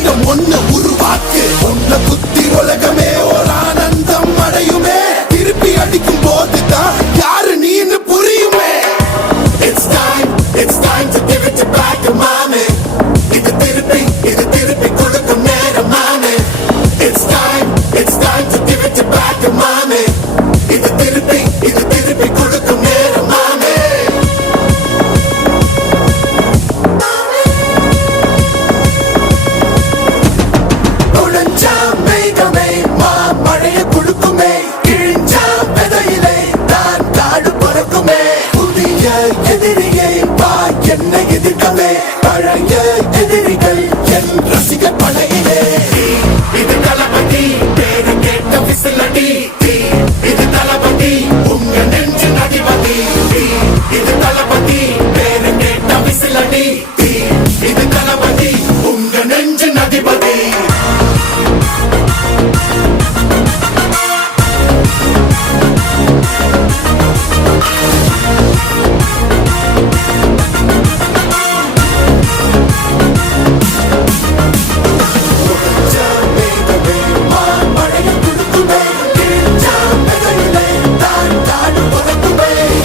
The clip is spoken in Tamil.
இந்த ஒன்ன உருவாக்கு. ஒன்ன குத்தி உலகமே ஓரா பழைய எதிரியை பா என்னை எதிர்க்கவே பழைய எதிரிகள் என் ரசிக பழகினே இது கலபதி பேரு கேட்ட விசிலடி the way.